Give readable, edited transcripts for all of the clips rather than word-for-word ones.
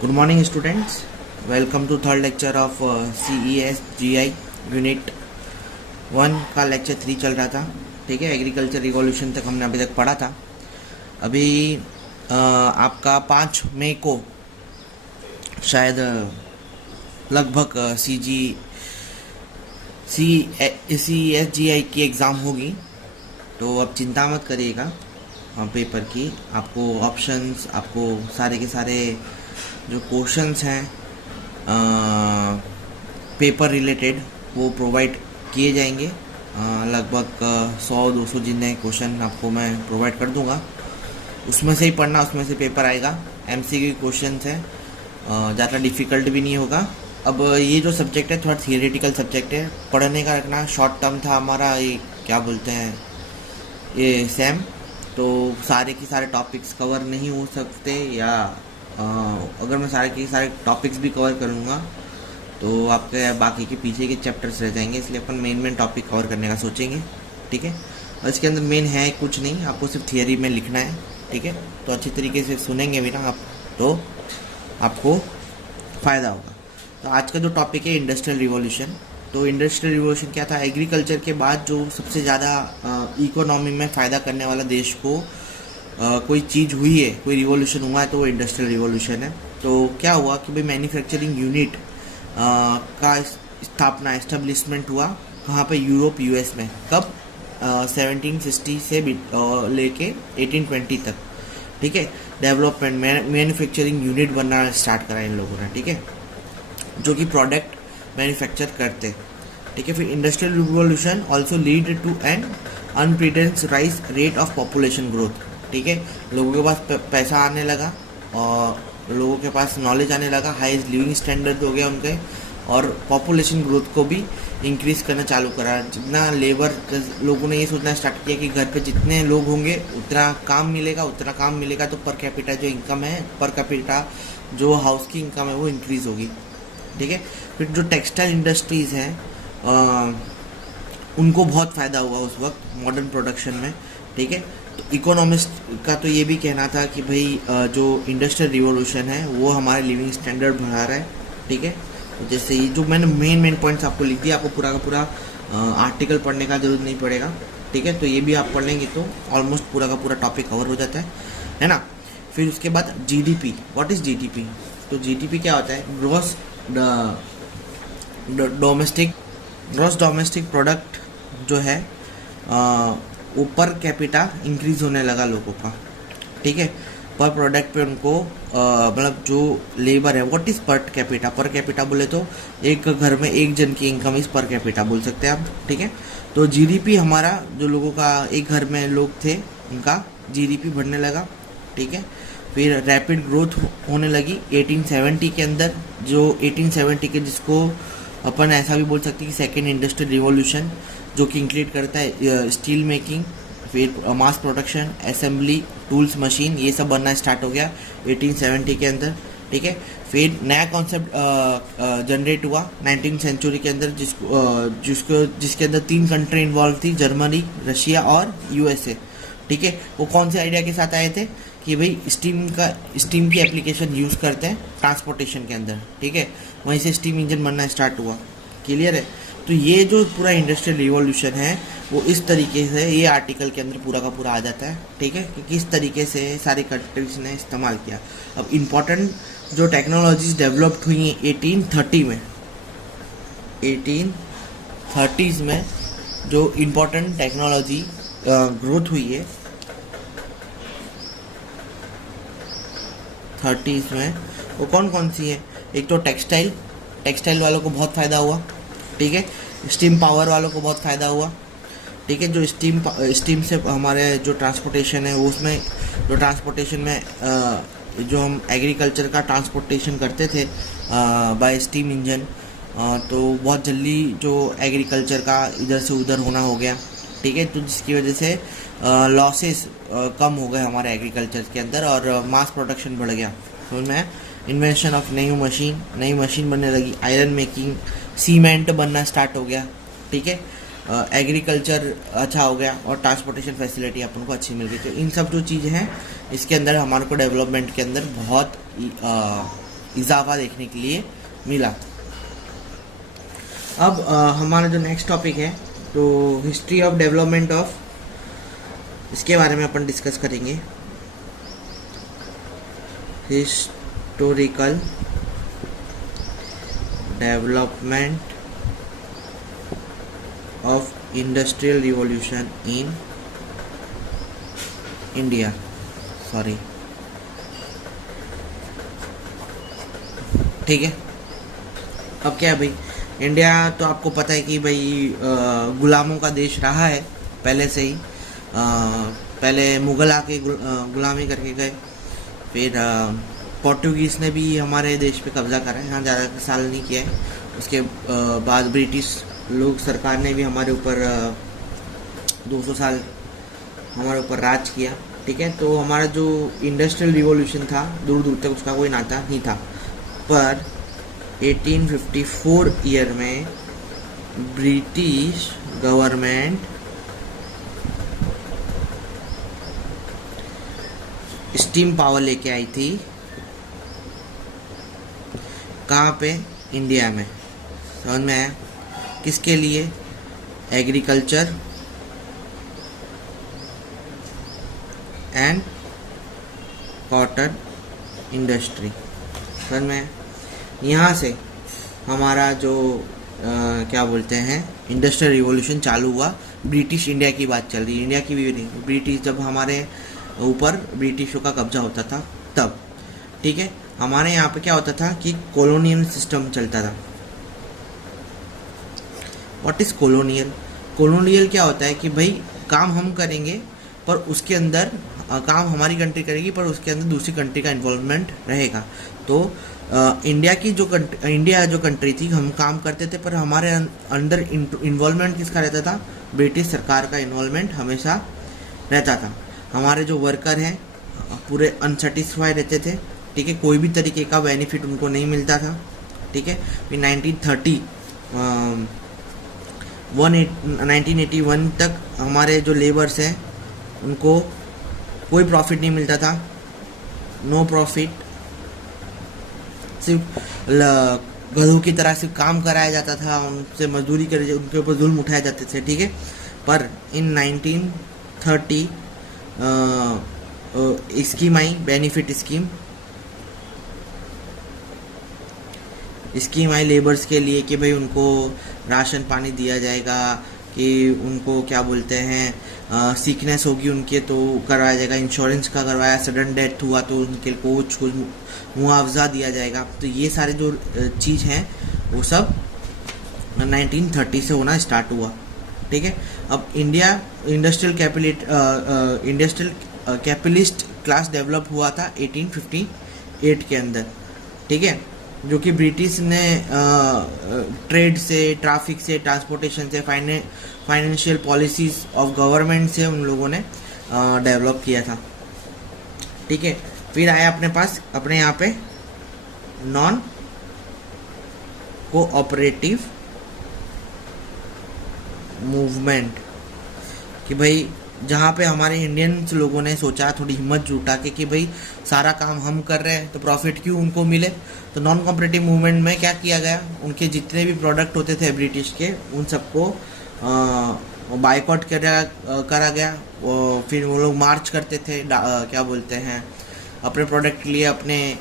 Good morning students, welcome to third lecture of CES GI unit 1 का lecture 3 चल रहा था। ठीक है, एग्रीकल्चर रिवॉल्यूशन तक हमने अभी तक पढ़ा था। अभी आपका 5 मई को शायद लगभग CES GI की एग्ज़ाम होगी, तो अब चिंता मत करिएगा पेपर की। आपको ऑप्शंस, आपको सारे के सारे जो क्वेश्चंस हैं पेपर रिलेटेड वो प्रोवाइड किए जाएंगे। लगभग 100-200 जितने क्वेश्चन आपको मैं प्रोवाइड कर दूंगा, उसमें से ही पढ़ना, उसमें से पेपर आएगा। MCQ क्वेश्चंस हैं, ज़्यादा डिफ़िकल्ट भी नहीं होगा। अब ये जो सब्जेक्ट है थोड़ा थियोरेटिकल सब्जेक्ट है, पढ़ने का रखना। शॉर्ट टर्म था हमारा, ये क्या बोलते हैं, ये सेम, तो सारे के सारे टॉपिक्स कवर नहीं हो सकते, या अगर मैं सारे के सारे टॉपिक्स भी कवर करूँगा तो आपके बाकी के पीछे के चैप्टर्स रह जाएंगे, इसलिए अपन मेन टॉपिक कवर करने का सोचेंगे। ठीक है, और इसके अंदर मेन है कुछ नहीं, आपको सिर्फ थियरी में लिखना है। ठीक है, तो अच्छी तरीके से सुनेंगे भी ना आप, तो आपको फ़ायदा होगा। तो आज का जो टॉपिक है इंडस्ट्रियल रिवॉल्यूशन। तो इंडस्ट्रियल रिवॉल्यूशन क्या था? एग्रीकल्चर के बाद जो सबसे ज़्यादा इकोनॉमी में फ़ायदा करने वाला देश को कोई चीज़ हुई है, कोई रिवॉल्यूशन हुआ है, तो वो इंडस्ट्रियल रिवॉल्यूशन है। तो क्या हुआ कि भाई मैन्युफैक्चरिंग यूनिट का स्थापना, एस्टेब्लिशमेंट हुआ कहाँ पे? यूरोप, US में। कब? 1760 से लेके 1820 तक। ठीक है, डेवलपमेंट, मैन्युफैक्चरिंग यूनिट बनना स्टार्ट करा इन लोगों ने। ठीक है, जो कि प्रोडक्ट मैन्युफैक्चर करते। ठीक है, फिर industrial revolution also lead to an unprecedented rise rate of population growth. ठीक है, लोगों के पास पैसा आने लगा और लोगों के पास नॉलेज आने लगा, हाईएस्ट लिविंग स्टैंडर्ड हो गया उनके, और पॉपुलेशन ग्रोथ को भी इंक्रीज करना चालू करा। जितना लेबर, लोगों ने ये सोचना स्टार्ट किया कि घर पे जितने लोग होंगे उतना काम मिलेगा, तो पर कैपिटा जो इनकम है, पर कैपिटा जो हाउस की इनकम है वो इंक्रीज होगी। ठीक है, फिर जो टेक्सटाइल इंडस्ट्रीज़ हैं उनको बहुत फ़ायदा हुआ उस वक्त मॉडर्न प्रोडक्शन में। ठीक है, तो इकोनॉमिस्ट का तो ये भी कहना था कि भाई जो इंडस्ट्रियल रिवॉल्यूशन है वो हमारे लिविंग स्टैंडर्ड बढ़ा रहा है। ठीक है, तो जैसे ये जो मैंने मेन पॉइंट्स आपको लिख दिया, आपको पूरा का पूरा आर्टिकल पढ़ने का जरूरत नहीं पड़ेगा। ठीक है, तो ये भी आप पढ़ लेंगे तो ऑलमोस्ट पूरा का पूरा टॉपिक कवर हो जाता है ना। फिर उसके बाद GDP। What is GDP? तो GDP क्या होता है? ग्रॉस डोमेस्टिक प्रोडक्ट जो है वो पर कैपिटा इंक्रीज होने लगा लोगों का। ठीक है, पर प्रोडक्ट पे उनको मतलब जो लेबर है, what is per capita? Per capita बोले तो एक घर में एक जन की इनकम इस पर कैपिटा बोल सकते हैं आप। ठीक है, तो GDP हमारा, जो लोगों का एक घर में लोग थे उनका GDP बढ़ने लगा। ठीक है, फिर रैपिड ग्रोथ होने लगी 1870 के अंदर। जो 1870 के, जिसको अपन ऐसा भी बोल सकते हैं कि सेकेंड इंडस्ट्रियल रिवॉल्यूशन, जो कि इंक्लूड करता है स्टील मेकिंग, फिर mass production, assembly, tools, machine, ये सब बनना स्टार्ट हो गया 1870 के अंदर। ठीक है, फिर नया कॉन्सेप्ट जनरेट हुआ 19th सेंचुरी के अंदर, जिसके अंदर 3 कंट्री इन्वॉल्व थी, जर्मनी, रशिया और USA। ठीक है, वो कौन से आइडिया के साथ आए थे कि भाई स्टीम की एप्लीकेशन यूज़ करते हैं ट्रांसपोर्टेशन के अंदर। ठीक है, वहीं से स्टीम इंजन बनना स्टार्ट हुआ। क्लियर है? तो ये जो पूरा इंडस्ट्रियल रिवॉल्यूशन है वो इस तरीके से ये आर्टिकल के अंदर पूरा का पूरा आ जाता है। ठीक है, कि किस तरीके से सारी कंट्रीज ने इस्तेमाल किया। अब इम्पॉर्टेंट जो टेक्नोलॉजीज डेवलप्ड हुई 1830 में, 1830s में जो इम्पोर्टेंट टेक्नोलॉजी ग्रोथ हुई है 30s में, वो कौन कौन सी है? एक तो टेक्सटाइल वालों को बहुत फ़ायदा हुआ। ठीक है, स्टीम पावर वालों को बहुत फ़ायदा हुआ। ठीक है, जो स्टीम से हमारे जो ट्रांसपोर्टेशन है, उसमें जो ट्रांसपोर्टेशन में जो हम एग्रीकल्चर का ट्रांसपोर्टेशन करते थे बाय स्टीम इंजन, तो बहुत जल्दी जो एग्रीकल्चर का इधर से उधर होना हो गया। ठीक है, तो जिसकी वजह से लॉसेस कम हो गए हमारे एग्रीकल्चर के अंदर और मास प्रोडक्शन बढ़ गया। समझ में? इन्वेंशन ऑफ नई मशीन बनने लगी, आयरन मेकिंग, सीमेंट बनना स्टार्ट हो गया। ठीक है, एग्रीकल्चर अच्छा हो गया और ट्रांसपोर्टेशन फैसिलिटी अपन को अच्छी मिल गई। तो इन सब जो चीज़ें हैं इसके अंदर हमारे को डेवलपमेंट के अंदर बहुत इजाफा देखने के लिए मिला। अब हमारा जो नेक्स्ट टॉपिक है तो हिस्ट्री ऑफ डेवलपमेंट ऑफ, इसके बारे में अपन डिस्कस करेंगे। Historical development of industrial revolution in India, sorry, ठीक है। अब क्या है भाई, इंडिया तो आपको पता है कि भाई गुलामों का देश रहा है पहले से ही। पहले मुगल आके गुलामी करके गए, फिर पोर्टुगीज़ ने भी हमारे देश पे कब्जा करा है, यहाँ ज़्यादा साल नहीं किया है। उसके बाद ब्रिटिश लोग सरकार ने भी हमारे ऊपर 200 साल हमारे ऊपर राज किया, ठीक है। तो हमारा जो इंडस्ट्रियल रिवॉल्यूशन था दूर दूर तक उसका कोई नाता नहीं था, पर 1854 ईयर में ब्रिटिश गवर्नमेंट स्टीम पावर लेके आई थी। कहाँ पे? इंडिया में। समझ में आया? किसके लिए? Agriculture and cotton industry. समझ में आया? यहाँ से हमारा जो क्या बोलते हैं इंडस्ट्रियल रिवॉल्यूशन चालू हुआ। ब्रिटिश इंडिया की बात चल रही है, इंडिया की भी नहीं, ब्रिटिश जब हमारे ऊपर ब्रिटिशों का कब्जा होता था तब, ठीक है। हमारे यहाँ पे क्या होता था कि कॉलोनियल सिस्टम चलता था। What is colonial? कॉलोनियल क्या होता है कि भाई काम हम करेंगे पर उसके अंदर काम हमारी कंट्री करेगी पर उसके अंदर दूसरी कंट्री का इन्वॉल्वमेंट रहेगा। तो इंडिया जो कंट्री थी, हम काम करते थे पर हमारे अंदर इन्वॉल्वमेंट किसका रहता था? ब्रिटिश सरकार का इन्वॉल्वमेंट हमेशा रहता था। हमारे जो वर्कर हैं पूरे अनसेटिस्फाई रहते थे, ठीक है, कोई भी तरीके का बेनिफिट उनको नहीं मिलता था, ठीक है। फिर 1981 तक हमारे जो लेबर्स हैं उनको कोई प्रॉफिट नहीं मिलता था, नो प्रॉफिट, सिर्फ गधों की तरह सिर्फ काम कराया जाता था, उनसे मजदूरी करे, उनके ऊपर जुल्म उठाए जाते थे, ठीक है। पर इन 1930 स्कीम आई, बेनिफिट स्कीम आई लेबर्स के लिए कि भाई उनको राशन पानी दिया जाएगा, कि उनको क्या बोलते हैं सीकनेस होगी उनके तो करवाया जाएगा, इंश्योरेंस का करवाया, सडन डेथ हुआ तो उनके कुछ मुआवजा दिया जाएगा। तो ये सारे जो चीज़ हैं वो सब 1930 से होना स्टार्ट हुआ, ठीक है। अब India industrial capitalist class develop हुआ था 1858 के अंदर, ठीक है, जो कि ब्रिटिश ने ट्रेड से, ट्रैफिक से, ट्रांसपोर्टेशन से, फाइनेंशियल पॉलिसीज ऑफ गवर्नमेंट से उन लोगों ने डेवलप किया था, ठीक है। फिर आया अपने यहाँ पे नॉन कोऑपरेटिव मूवमेंट, कि भाई जहाँ पे हमारे इंडियंस लोगों ने सोचा, थोड़ी हिम्मत जुटा के कि भाई सारा काम हम कर रहे हैं तो प्रॉफिट क्यों उनको मिले। तो नॉन कॉम्पिटिटिव मूवमेंट में क्या किया गया, उनके जितने भी प्रोडक्ट होते थे ब्रिटिश के उन सबको बाइकआउट करा गया। फिर वो लोग मार्च करते थे, क्या बोलते हैं, अपने प्रोडक्ट के लिए, अपने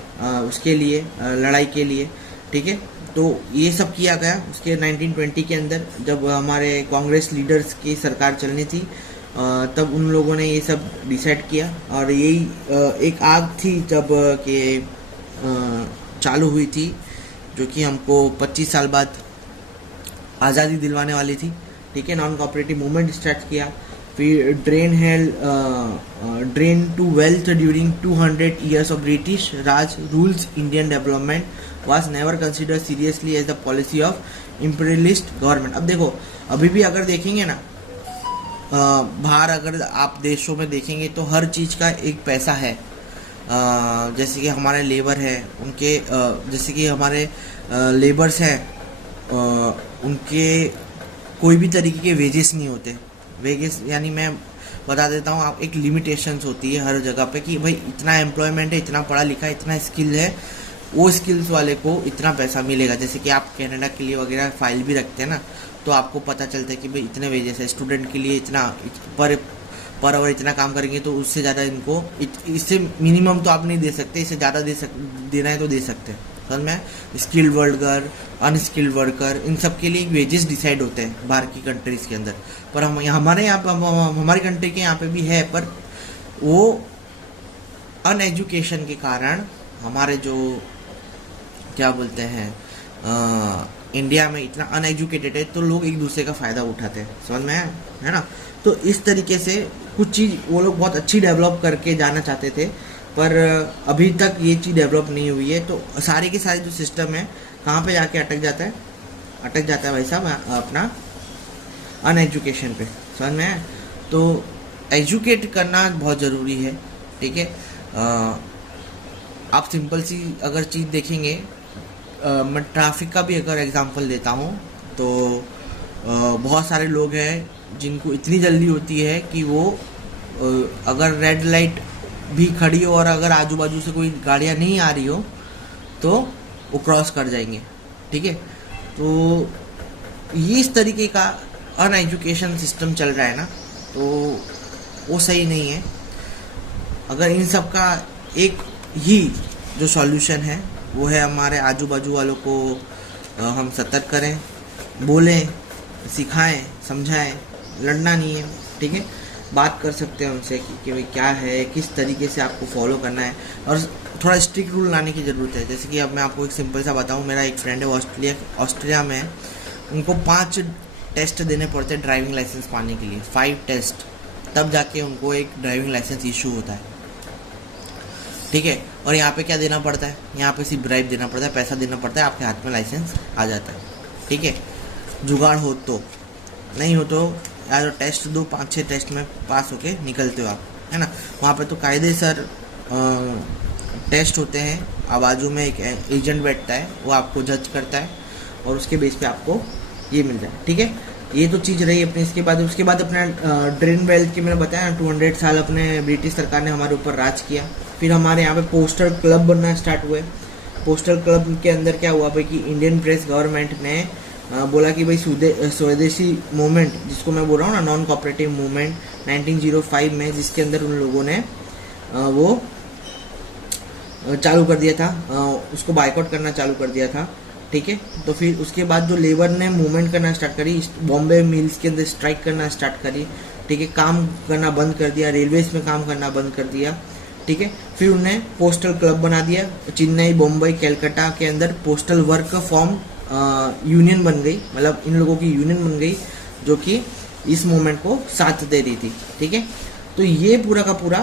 उसके लिए लड़ाई के लिए, ठीक है। तो ये सब किया गया। उसके 1920 के अंदर जब हमारे कांग्रेस लीडर्स की सरकार चलनी थी तब उन लोगों ने ये सब डिसाइड किया। और यही एक आग थी जब के चालू हुई थी, जो कि हमको 25 साल बाद आज़ादी दिलवाने वाली थी, ठीक है। नॉन कोऑपरेटिव मूवमेंट स्टार्ट किया। फिर drain to wealth during 200 years of British Raj rules Indian development was never considered seriously as the policy of imperialist government। अब देखो, अभी भी अगर देखेंगे ना, बाहर अगर आप देशों में देखेंगे तो हर चीज़ का एक पैसा है। जैसे कि हमारे लेबर है, उनके जैसे कि हमारे लेबर्स हैं, उनके कोई भी तरीके के वेजेस नहीं होते। वेजेस यानी मैं बता देता हूँ, आप एक लिमिटेशंस होती है हर जगह पे कि भाई इतना एम्प्लॉयमेंट है, इतना पढ़ा लिखा, इतना स्किल है, वो स्किल्स वाले को इतना पैसा मिलेगा। जैसे कि आप कनाडा के लिए वगैरह फाइल भी रखते हैं ना, तो आपको पता चलता है कि भाई इतने वेजेस है, स्टूडेंट के लिए इतना पर आवर इतना काम करेंगे तो उससे ज़्यादा इनको इससे मिनिमम तो आप नहीं दे सकते, इससे ज़्यादा देना है तो दे सकते हैं। समझ में? स्किल्ड वर्कर, अनस्किल्ड वर्कर, इन सब के लिए वेजेस डिसाइड होते हैं बाहर की कंट्रीज़ के अंदर। पर हमारे यहाँ पर हमारी कंट्री के यहाँ पे भी है, पर वो अनएजुकेशन के कारण हमारे जो क्या बोलते हैं इंडिया में इतना अनएजुकेटेड है, तो लोग एक दूसरे का फ़ायदा उठाते हैं। समझ में आया है ना? तो इस तरीके से कुछ चीज़ वो लोग बहुत अच्छी डेवलप करके जाना चाहते थे, पर अभी तक ये चीज़ डेवलप नहीं हुई है। तो सारे के सारे जो सिस्टम है कहाँ पे जाके अटक जाता है भाई साहब अपना अनएजुकेशन पे। समझ में आया? तो एजुकेट करना बहुत ज़रूरी है। ठीक है, आप सिंपल सी अगर चीज़ देखेंगे, मैं ट्रैफिक का भी अगर एग्जांपल देता हूँ, तो बहुत सारे लोग हैं जिनको इतनी जल्दी होती है कि वो अगर रेड लाइट भी खड़ी हो और अगर आजू बाजू से कोई गाड़ियाँ नहीं आ रही हो तो वो क्रॉस कर जाएंगे। ठीक है, तो ये इस तरीके का अनएजुकेशन सिस्टम चल रहा है ना, तो वो सही नहीं है। अगर इन सब का एक ही जो सॉल्यूशन है वो है हमारे आजू बाजू वालों को हम सतर्क करें, बोलें, सिखाएं, समझाएं। लड़ना नहीं है, ठीक है, बात कर सकते हैं उनसे कि भाई क्या है, किस तरीके से आपको फॉलो करना है, और थोड़ा स्ट्रिक्ट रूल लाने की ज़रूरत है। जैसे कि अब मैं आपको एक सिंपल सा बताऊं, मेरा एक फ्रेंड है ऑस्ट्रिया में है, उनको 5 टेस्ट देने पड़ते हैं ड्राइविंग लाइसेंस पाने के लिए, 5 टेस्ट, तब जाके उनको एक ड्राइविंग लाइसेंस इशू होता है। ठीक है, और यहाँ पे क्या देना पड़ता है? यहाँ पे सिर्फ ब्राइब देना पड़ता है, पैसा देना पड़ता है, आपके हाथ में लाइसेंस आ जाता है। ठीक है, जुगाड़ हो तो, नहीं हो तो यार टेस्ट दो, 5-6 टेस्ट में पास होके निकलते हो आप, है ना। वहाँ पे तो कायदे सर टेस्ट होते हैं, आवाज़ों में एक एजेंट बैठता है, वो आपको जज करता है और उसके बेस पे आपको ये मिल जाए। ठीक है, ये तो चीज़ रही अपनी। उसके बाद अपना ड्रेन वेल्थ की मैंने बताया ना, 200 साल अपने ब्रिटिश सरकार ने हमारे ऊपर राज किया। फिर हमारे यहाँ पे पोस्टल क्लब बनना स्टार्ट हुए। पोस्टल क्लब के अंदर क्या हुआ भाई कि इंडियन प्रेस गवर्नमेंट ने बोला कि भाई स्वदेशी मूवमेंट, जिसको मैं बोल रहा हूँ ना, नॉन कोऑपरेटिव मूवमेंट 1905 में, जिसके अंदर उन लोगों ने वो चालू कर दिया था, उसको बायकॉट करना चालू कर दिया था। ठीक है, तो फिर उसके बाद जो लेबर ने मूवमेंट करना स्टार्ट करी, बॉम्बे मिल्स के अंदर स्ट्राइक करना स्टार्ट करी। ठीक है, काम करना बंद कर दिया, रेलवेज में काम करना बंद कर दिया। ठीक है, फिर उन्हें पोस्टल क्लब बना दिया। चेन्नई, बम्बई, कैलकाटा के अंदर पोस्टल वर्क फॉर्म यूनियन बन गई, मतलब इन लोगों की यूनियन बन गई जो कि इस मूवमेंट को साथ दे रही थी। ठीक है, तो ये पूरा का पूरा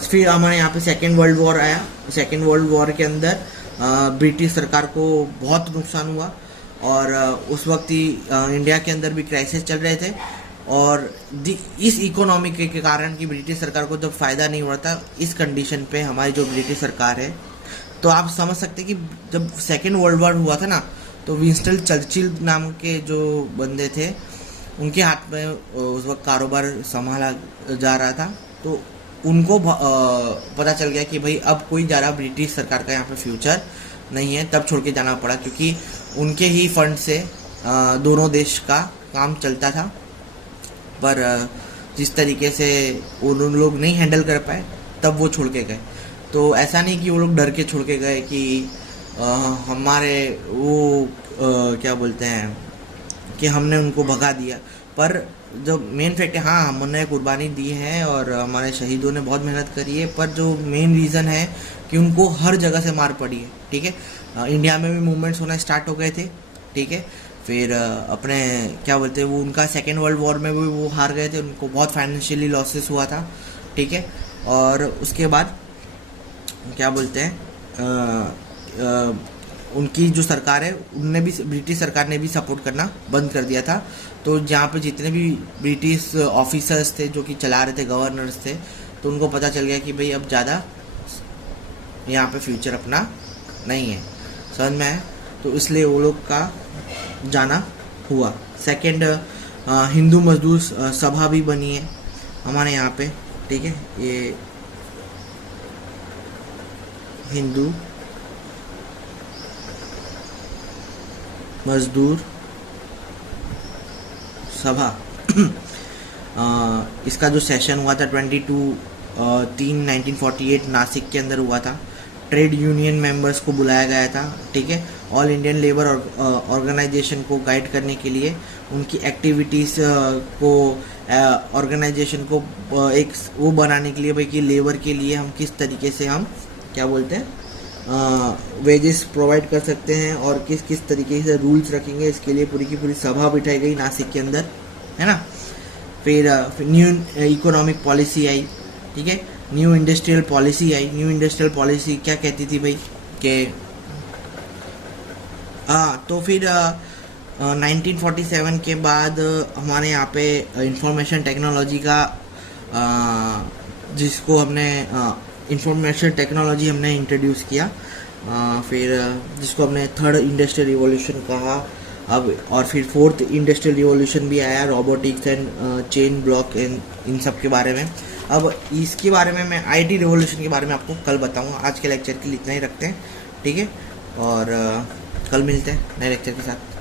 फिर हमारे यहाँ पे सेकेंड वर्ल्ड वॉर आया। सेकेंड वर्ल्ड वॉर के अंदर ब्रिटिश सरकार को बहुत नुकसान हुआ, और उस वक्त ही इंडिया के अंदर भी क्राइसिस चल रहे थे, और इस इकोनॉमी के कारण कि ब्रिटिश सरकार को जब फ़ायदा नहीं हो रहा था, इस कंडीशन पे हमारी जो ब्रिटिश सरकार है, तो आप समझ सकते हैं कि जब सेकेंड वर्ल्ड वॉर हुआ था ना, तो विंस्टन चर्चिल नाम के जो बंदे थे, उनके हाथ में उस वक्त कारोबार संभाला जा रहा था। तो उनको पता चल गया कि भाई अब कोई ज़्यादा ब्रिटिश सरकार का यहाँ पे फ्यूचर नहीं है, तब छोड़ के जाना पड़ा, क्योंकि उनके ही फंड से दोनों देश का काम चलता था। पर जिस तरीके से उन लोग नहीं हैंडल कर पाए, तब वो छोड़ के गए। तो ऐसा नहीं कि वो लोग डर के छोड़ के गए कि हमारे वो क्या बोलते हैं कि हमने उनको भगा दिया, पर जो मेन फैक्ट है, हाँ हमने कुर्बानी दी है और हमारे शहीदों ने बहुत मेहनत करी है, पर जो मेन रीज़न है कि उनको हर जगह से मार पड़ी है। ठीक है, इंडिया में भी मूवमेंट्स होना स्टार्ट हो गए थे। ठीक है, फिर अपने क्या बोलते हैं वो, उनका सेकेंड वर्ल्ड वॉर में भी वो हार गए थे, उनको बहुत फाइनेंशियली लॉसेस हुआ था। ठीक है, और उसके बाद क्या बोलते हैं उनकी जो सरकार है, उनने भी, ब्रिटिश सरकार ने भी सपोर्ट करना बंद कर दिया था। तो जहाँ पे जितने भी ब्रिटिश ऑफिसर्स थे जो कि चला रहे थे, गवर्नर्स थे, तो उनको पता चल गया कि भाई अब ज़्यादा यहाँ पे फ्यूचर अपना नहीं है, समझ में है। तो इसलिए वो लोग का जाना हुआ। सेकंड, हिंदू मजदूर सभा भी बनी है हमारे यहाँ पे। ठीक है, ये हिंदू मजदूर सभा इसका जो सेशन हुआ था 22/3/1948 नासिक के अंदर हुआ था। ट्रेड यूनियन मेंबर्स को बुलाया गया था, ठीक है। ऑल इंडियन लेबर ऑर्गेनाइजेशन को गाइड करने के लिए, उनकी एक्टिविटीज़ को ऑर्गेनाइजेशन को एक वो बनाने के लिए भाई कि लेबर के लिए हम किस तरीके से हम क्या बोलते हैं वेजेस प्रोवाइड कर सकते हैं और किस किस तरीके से रूल्स रखेंगे, इसके लिए पूरी की पूरी सभा बिठाई गई नासिक के अंदर, है ना। फिर न्यू इकोनॉमिक पॉलिसी आई, ठीक है। न्यू इंडस्ट्रियल पॉलिसी आई। न्यू इंडस्ट्रियल पॉलिसी क्या कहती थी भाई कि तो फिर 1947 के बाद हमारे यहाँ पे इंफॉर्मेशन टेक्नोलॉजी का जिसको हमने इंफॉर्मेशन टेक्नोलॉजी हमने इंट्रोड्यूस किया, फिर जिसको हमने थर्ड इंडस्ट्रियल रिवॉल्यूशन कहा। अब और फिर फोर्थ इंडस्ट्रियल रिवॉल्यूशन भी आया, robotics and chain block in सब के बारे में। अब इसके बारे में मैं आईटी रिवॉल्यूशन के बारे में आपको कल बताऊंगा। आज के लेक्चर के लिए इतना ही रखते हैं, ठीक है। और कल मिलते हैं नए लेक्चर के साथ।